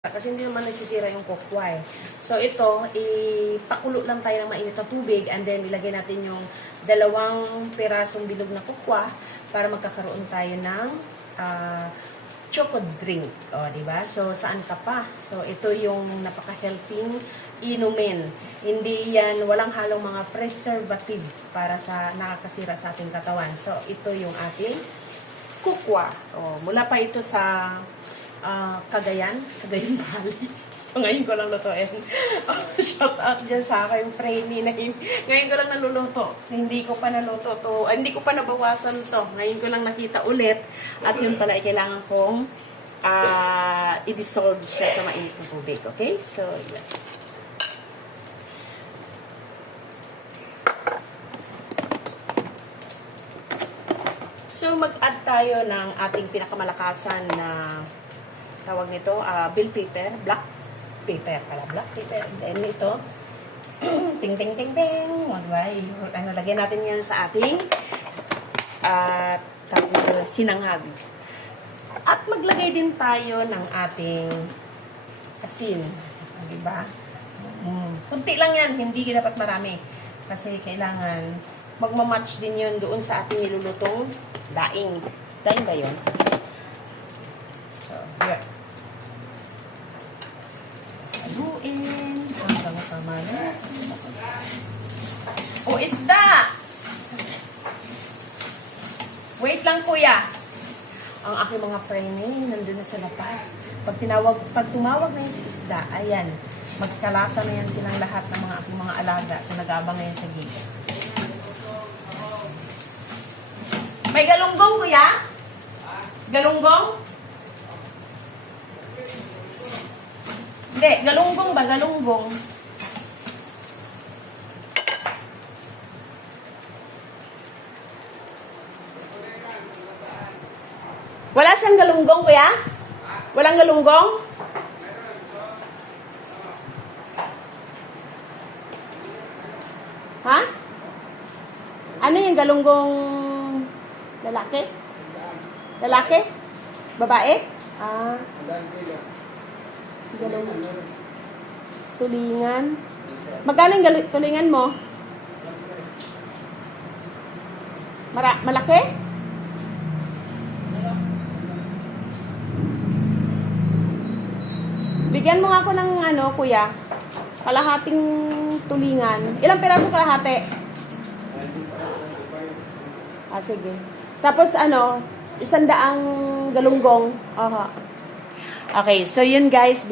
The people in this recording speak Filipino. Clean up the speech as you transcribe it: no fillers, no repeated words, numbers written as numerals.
Kasi hindi naman nasisira yung kokwa eh. So ito, ipakulo lang tayo ng mainit na tubig and then ilagay natin yung 2 pirasong bilog na kokwa para magkakaroon tayo ng choco drink. O, diba? So, saan ka pa? So, ito yung napaka-healthy inumin. Hindi yan, walang halong mga preservative para sa nakakasira sa ating katawan. So, ito yung ating kokwa. O, mula pa ito sa Cagayan Valley. So, ngayon ko lang lutuin. Shout out dyan sa aking trainee na ngayon ko lang naluluto. Hindi ko pa naluto to. Hindi ko pa nabawasan to. Ngayon ko lang nakita ulit. At yun pala, kailangan kong i-dissolve siya sa mainit na tubig. Okay? So, yun. So, mag-add tayo ng ating pinakamalakasan na tawag nito, bill paper, black paper pala, black paper. Then ito, ting ting ting ting, lagyan natin yan sa ating tawag nito, sinangag. At maglagay din tayo ng ating asin, diba? Kunti lang yan, hindi dapat marami. Kasi kailangan magmamatch din yun doon sa ating nilulutong daing. Daing ba yun? So, yun. Haluin. Hanggang sama na. O, isda! Wait lang, kuya. Ang aking mga trainee, nandun na sa labas. Pag tumawag na yun si isda, ayan, magkalasa na yan silang lahat ng mga aking mga alaga. So, nag-aabang na yan sa gate. May galunggong, kuya? Galunggong? Hindi, galunggong ba? Galunggong. Wala siyang galunggong, kuya? Walang galunggong? Ha? Ano yung galunggong lalaki? Lalaki? Babae? Galunggong. Tulingan. Magkano yung tulingan mo? Malaki? Bigyan mo nga ako ng kuya. Kalahating tulingan. Ilang piraso kalahati? Sige. Tapos 100 galunggong. Okay, so yun guys.